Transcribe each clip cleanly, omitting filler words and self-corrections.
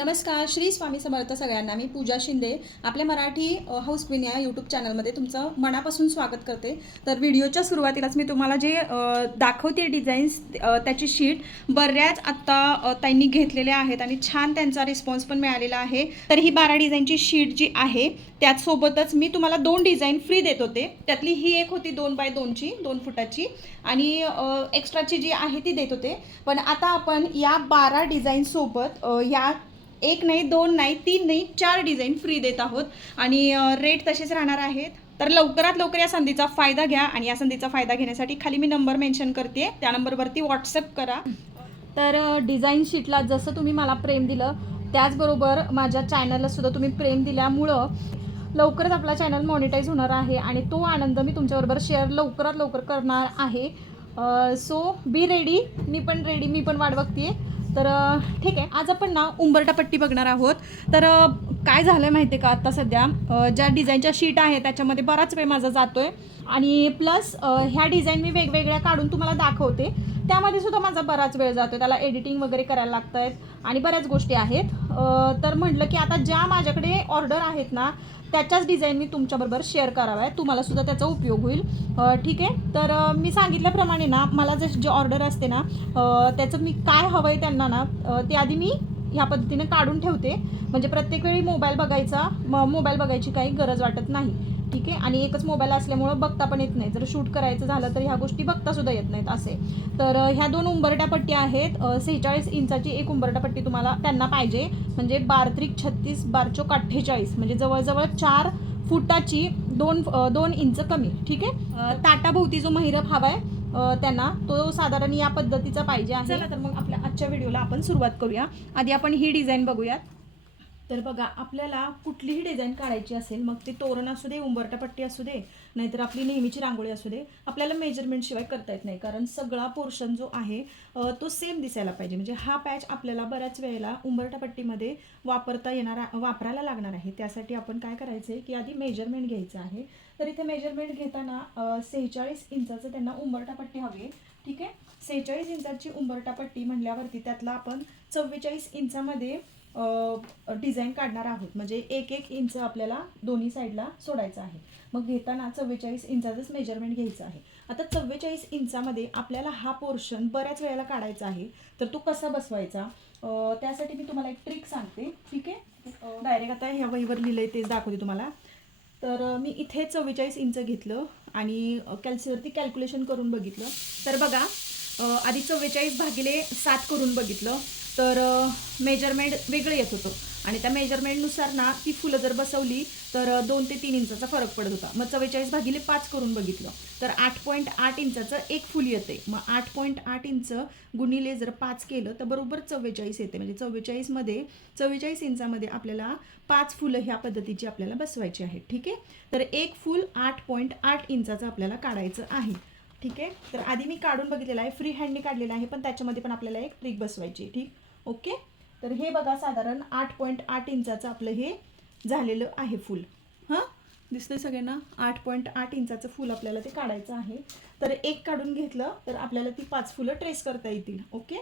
नमस्कार, श्री स्वामी समर्थ सगळ्यांना. मी पूजा शिंदे आपल्या मराठी हाऊस क्वीन या यूट्यूब चॅनलमध्ये तुमचं मनापासून स्वागत करते. तर व्हिडिओच्या सुरुवातीलाच मी तुम्हाला जे दाखवते डिझाईन्स त्याची शीट बऱ्याच आत्ता त्यांनी घेतलेल्या आहेत आणि छान त्यांचा रिस्पॉन्स पण मिळालेला आहे. तर ही 12 डिझाईनची शीट जी आहे त्याचसोबतच मी तुम्हाला 2 डिझाईन फ्री देत होते. त्यातली ही एक होती 2x2ची 2 फुटाची आणि एक्स्ट्राची जी आहे ती देत होते. पण आता आपण या 12 डिझाईनसोबत या एक नाही, दोन नाही, तीन नाही, 4 डिझाईन फ्री देत आहोत आणि रेट तसेच राहणार आहेत. तर लवकरात लवकर या संधीचा फायदा घ्या आणि या संधीचा फायदा घेण्यासाठी खाली मी नंबर मेन्शन करते, त्या नंबरवरती व्हॉट्सअप करा. तर डिझाईन शीटला जसं तुम्ही मला प्रेम दिलं त्याचबरोबर माझ्या चॅनलला सुद्धा तुम्ही प्रेम दिल्यामुळं लवकरच आपला चॅनल मॉनिटाईज होणार आहे आणि तो आनंद मी तुमच्याबरोबर शेअर लवकरात लवकर करणार आहे. So be ready. मी पण रेडी, मी पण वाट बघते. तर ठीक आहे, आज आपण ना उंबरठा पट्टी बघणार आहोत. तर काय झालं आहे माहिती आहे का, आत्ता सध्या ज्या डिझाईनच्या शीट आहे त्याच्यामध्ये बराच वेळ माझा जातो आहे आणि प्लस ह्या डिझाईन मी वेगवेगळ्या काढून तुम्हाला दाखवते, त्यामध्ये सुद्धा माझा बराच वेळ जातो. त्याला एडिटिंग वगैरे करायला लागत आहेत आणि बऱ्याच गोष्टी आहेत. तर म्हटलं की आता ज्या माझ्याकडे ऑर्डर आहेत ना त्याच्याच डिझाईन मी तुमच्याबरोबर शेअर कराव्या, तुम्हाला सुद्धा त्याचा उपयोग होईल. ठीक आहे. तर मी सांगितल्याप्रमाणे ना मला जे ऑर्डर असते ना त्याचं मी काय हवं आहे त्यांना ना ते आधी मी ह्या पद्धतीने काढून ठेवते, म्हणजे प्रत्येक वेळी मोबाईल बघायची काही गरज वाटत नाही. ठीक आहे. आणि एकच मोबाईल असल्यामुळं बघता पण येत नाही. जर शूट करायचं झालं तर ह्या गोष्टी बघतासुद्धा येत नाहीत असे. तर ह्या 2 उंबरठ्या पट्टी आहेत. 46 इंचाची एक उंबरठा पट्टी तुम्हाला त्यांना पाहिजे, म्हणजे 12×36 12×48 म्हणजे जवळजवळ 4 फुटाची 2 इंच कमी. ठीक आहे. ताटाभोवती जो महिरप हवा आहे त्यांना तो साधारण या पद्धतीचा पाहिजे आहे. चला तर मग आपल्या आजच्या व्हिडिओला आपण सुरुवात करूया. आधी आपण ही डिझाईन बघूयात. तर बघा, आपल्याला कुठलीही डिझाईन काढायची असेल, मग ते तोरण असू दे, उंबरठा पट्टी असू दे, नाहीतर आपली नेहमीची रांगोळी असू दे, आपल्याला मेजरमेंट शिवाय करता येत नाही. कारण सगळा पोर्शन जो आहे तो सेम दिसायला पाहिजे. म्हणजे हा पॅच आपल्याला बऱ्याच वेळेला उंबरठा पट्टीमध्ये वापरायला लागणार आहे. त्यासाठी आपण काय करायचं आहे की आधी मेजरमेंट घ्यायचं आहे. तर इथे मेजरमेंट घेताना 46 इंचाचं त्यांना उंबरठा पट्टी हवी आहे. ठीक आहे. 46 इंचाची उंबरठा पट्टी म्हणल्यावरती त्यातला आपण 44 इंचामध्ये डिझाईन काढणार आहोत. म्हणजे 1-1 इंच आपल्याला दोन्ही साईडला सोडायचं आहे. मग घेताना 44 इंचाचंच मेजरमेंट घ्यायचं आहे. आता 44 इंचामध्ये आपल्याला हा पोर्शन बऱ्याच वेळेला काढायचा आहे. तर तो कसा बसवायचा त्यासाठी मी तुम्हाला एक ट्रिक सांगते. ठीक आहे. डायरेक्ट आता ह्या वहीवर लिहिलं आहे तेच दाखवते तुम्हाला. तर मी इथे 44 इंच घेतलं आणि कॅल्सीवरती कॅल्क्युलेशन करून बघितलं. तर बघा, आधी 44/7 करून बघितलं तर मेजरमेंट वेगळं येत होतं आणि त्या मेजरमेंटनुसार ना ती फुलं जर बसवली तर 2 ते 3 इंचाचा फरक पडत होता. मग 44/5 करून बघितलं तर 8.8 इंचाचं एक फुल येते. मग 8.8 इंच गुणिले जर 5 केलं तर बरोबर 44 येते. म्हणजे 44 इंचामध्ये आपल्याला 5 फुलं ह्या पद्धतीची आपल्याला बसवायची आहेत. ठीक आहे. तर एक फुल 8.8 इंचाचं आपल्याला काढायचं आहे. ठीक आहे. तर आधी मी काढून बघितलेलं आहे, फ्री हँडने काढलेलं आहे, पण त्याच्यामध्ये पण आपल्याला एक ट्रिक बसवायची आहे. ठीक. ओके. तर हे बघा, साधारण 8.8 इंचाचं आपलं हे झालेलं आहे फुल. हां, दिसतंय सगळ्यांना? 8.8 इंचाचं फुल आपल्याला ते काढायचं आहे. तर एक काढून घेतलं तर आपल्याला ती 5 फुलं ट्रेस करता येतील. ओके.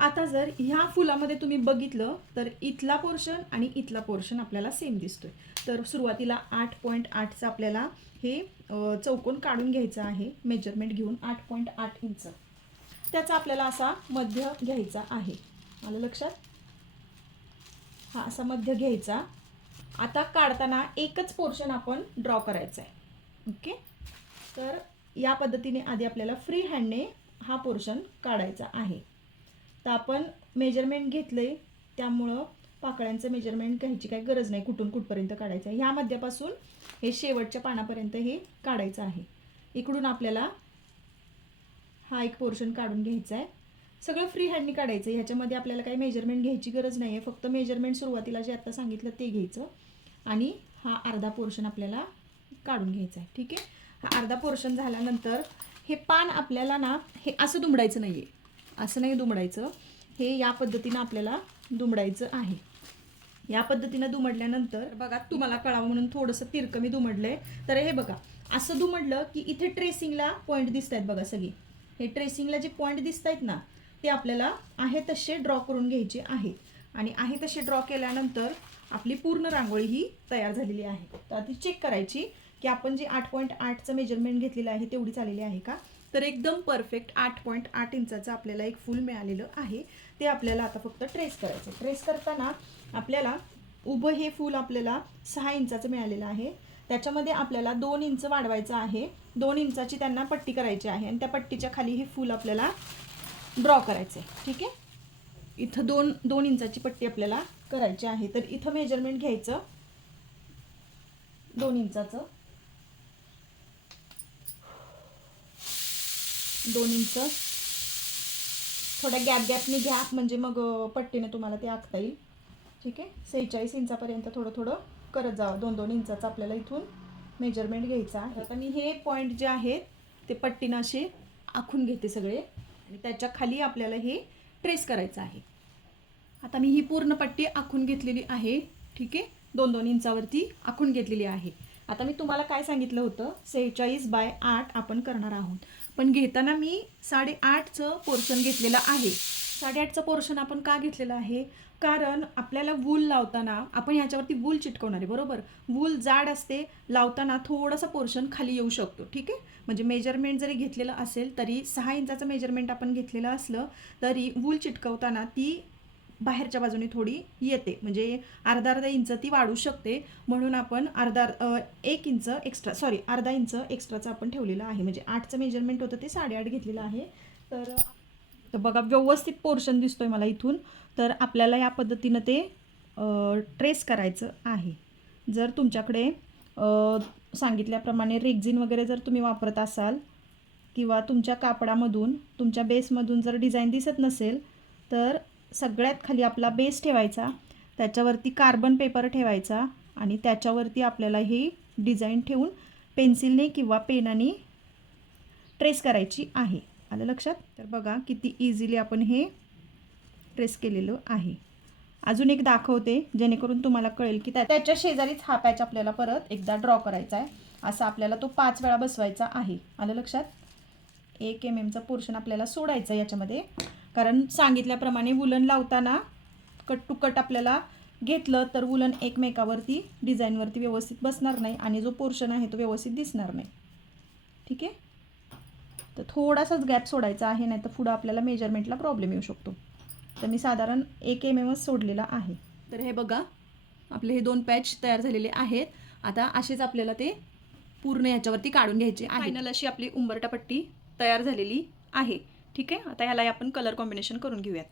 आता जर ह्या फुलामध्ये तुम्ही बघितलं तर इथला पोर्शन आणि इथला पोर्शन आपल्याला सेम दिसतोय. तर सुरुवातीला 8.8चं आपल्याला हे चौकोन काढून घ्यायचं आहे मेजरमेंट घेऊन 8.8 इंच. त्याचा आपल्याला असा मध्य घ्यायचा आहे. आलं लक्षात? हा असा मध्य घ्यायचा. आता काढताना एकच पोर्शन आपण ड्रॉ करायचा आहे. ओके. तर या पद्धतीने आधी आपल्याला फ्री हँडने हा पोर्शन काढायचा आहे. तर आपण मेजरमेंट घेतले त्यामुळं पाकळ्यांचं मेजरमेंट घ्यायची काही गरज नाही. कुठून कुठपर्यंत काढायचं आहे, ह्या मध्यापासून हे शेवटच्या पानापर्यंत हे काढायचं आहे. इकडून आपल्याला हा एक पोर्शन काढून घ्यायचा आहे. सगळं फ्री हँडनी काढायचं आहे. ह्याच्यामध्ये आपल्याला काही मेजरमेंट घ्यायची गरज नाही आहे. फक्त मेजरमेंट सुरुवातीला जे आत्ता सांगितलं ते घ्यायचं आणि हा अर्धा पोर्शन आपल्याला काढून घ्यायचा आहे. ठीक आहे. हा अर्धा पोर्शन झाल्यानंतर हे पान आपल्याला ना हे असं दुमडायचं नाही आहे, असं नाही दुमडायचं. हे या पद्धतीनं आपल्याला दुमडायचं आहे. या पद्धतीनं दुमडल्यानंतर बघा, तुम्हाला कळावं म्हणून थोडंसं तिरकं मी दुमडलं आहे. तर हे बघा, असं दुमडलं की इथे ट्रेसिंगला पॉईंट दिसत आहेत बघा सगळी. हे ट्रेसिंगला जे पॉईंट दिसत आहेत ना ते आपल्याला आहे तसे ड्रॉ करून घ्यायचे आहेत. आणि आहे तशी ड्रॉ केल्यानंतर आपली पूर्ण रांगोळी ही तयार झालेली आहे. तर ती चेक करायची की आपण जे 8.8चं मेजरमेंट घेतलेलं आहे तेवढीच आलेली आहे का. तर एकदम परफेक्ट 8.8 इंचाचं आपल्याला एक फूल मिळालेलं आहे. ते आपल्याला आता फक्त ट्रेस करायचं. ट्रेस करताना आपल्याला उभं हे फूल आपल्याला 6 इंचाचं मिळालेलं आहे. त्याच्यामध्ये आपल्याला 2 इंच वाढवायचं आहे. 2 इंचाची त्यांना पट्टी करायची आहे आणि त्या पट्टीच्या खाली हे फूल आपल्याला ड्रॉ करायचं आहे. ठीक आहे, इथं 2 इंचाची पट्टी आपल्याला करायची आहे. तर इथं मेजरमेंट घ्यायचं 2 इंचाचं, 2 इंच. थोड्या गॅपनी घ्या म्हणजे मग पट्टीने तुम्हाला ते आखता येईल. ठीक आहे, 46 इंचापर्यंत थोडं थोडं करत जावं. 2-2 इंचाचं आपल्याला इथून मेजरमेंट घ्यायचं आहे. आता मी हे पॉईंट जे आहेत ते पट्टीनं असे आखून घेते सगळे आणि त्याच्या खाली आपल्याला हे ट्रेस करायचं आहे. आता मी ही पूर्ण पट्टी आखून घेतलेली आहे. ठीक आहे, 2-2 इंचावरती आखून घेतलेली आहे. आता मी तुम्हाला काय सांगितलं होतं, 46/8 आपण करणार आहोत. पण घेताना मी 8.5चं पोर्शन घेतलेलं आहे. 8.5चं पोर्शन आपण का घेतलेलं आहे, कारण आपल्याला वूल लावताना आपण ह्याच्यावरती वूल चिटकवणार आहे. बरोबर, वूल जाड असते, लावताना थोडासा पोर्शन खाली येऊ शकतो. ठीक आहे, म्हणजे मेजरमेंट जरी घेतलेलं असेल तरी 6 इंचाचं मेजरमेंट आपण घेतलेलं असलं तरी वूल चिटकवताना ती बाहेरच्या बाजूने थोडी येते, म्हणजे अर्धा इंच ती वाढू शकते. म्हणून आपण अर्धा इंच एक्स्ट्राचं आपण ठेवलेलं आहे. म्हणजे 8चं मेजरमेंट होतं ते 8.5 घेतलेलं आहे. तर बघा व्यवस्थित पोर्शन दिसतोय मला इथून. तर आपल्याला या पद्धतीनं ते ट्रेस करायचं आहे. जर तुमच्याकडे सांगितल्याप्रमाणे रेक्झिन वगैरे जर तुम्ही वापरत असाल किंवा तुमच्या कापडामधून तुमच्या बेसमधून जर डिझाईन दिसत नसेल तर सगळ्यात खाली आपला बेस ठेवायचा, त्याच्यावरती कार्बन पेपर ठेवायचा आणि त्याच्यावरती आपल्याला ही डिझाईन ठेवून पेन्सिलने किंवा पेनाने ट्रेस करायची आहे. आलं लक्षात. तर बघा किती इझिली आपण हे ट्रेस केलेलं आहे. अजून एक दाखवते जेणेकरून तुम्हाला कळेल की त्याच्या शेजारीच हा पॅच आपल्याला परत एकदा ड्रॉ करायचा आहे. असा आपल्याला तो 5 वेळा बसवायचा आहे. आलं लक्षात. 1 mmचा पोर्शन आपल्याला सोडायचा याच्यामध्ये, कारण सांगितल्याप्रमाणे वुलन लावताना कट टू कट आपल्याला घेतलं तर वुलन एकमेकावरती डिझाईनवरती व्यवस्थित बसणार नाही आणि जो पोर्शन आहे तो व्यवस्थित दिसणार नाही. ठीक आहे, तर थोडासाच गॅप सोडायचा आहे, नाही तर पुढं आपल्याला मेजरमेंटला प्रॉब्लेम येऊ शकतो. तर मी साधारण 1 mmच सोडलेला आहे. तर हे बघा आपले हे 2 पॅच तयार झालेले आहेत. आता असेच आपल्याला ते पूर्ण ह्याच्यावरती काढून घ्यायचे. फायनल अशी आपली उंबरठा पट्टी तयार झालेली आहे. ठीक आहे, आता ह्याला आपण कलर कॉम्बिनेशन करून घेऊयात.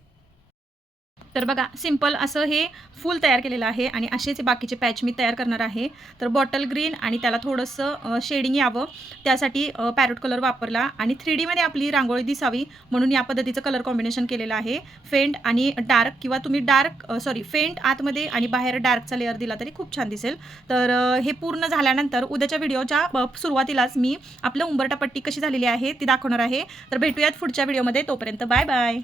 तर बघा सिंपल असं हे फूल तयार केलेलं आहे आणि असेच बाकीचे पॅच मी तयार करणार आहे. तर बॉटल ग्रीन आणि त्याला थोडंसं शेडिंग यावं त्यासाठी पॅरोट कलर वापरला आणि 3Dमध्ये आपली रांगोळी दिसावी म्हणून या पद्धतीचं कलर कॉम्बिनेशन केलेलं आहे. फेंट आणि डार्क किंवा तुम्ही फेंट आतमध्ये आणि बाहेर डार्कचा लेअर दिला तरी खूप छान दिसेल. तर हे पूर्ण झाल्यानंतर उद्याच्या व्हिडिओच्या सुरुवातीलाच मी आपलं उंबरठा पट्टी कशी झालेली आहे ती दाखवणार आहे. तर भेटूयात पुढच्या व्हिडिओमध्ये. तोपर्यंत बाय बाय.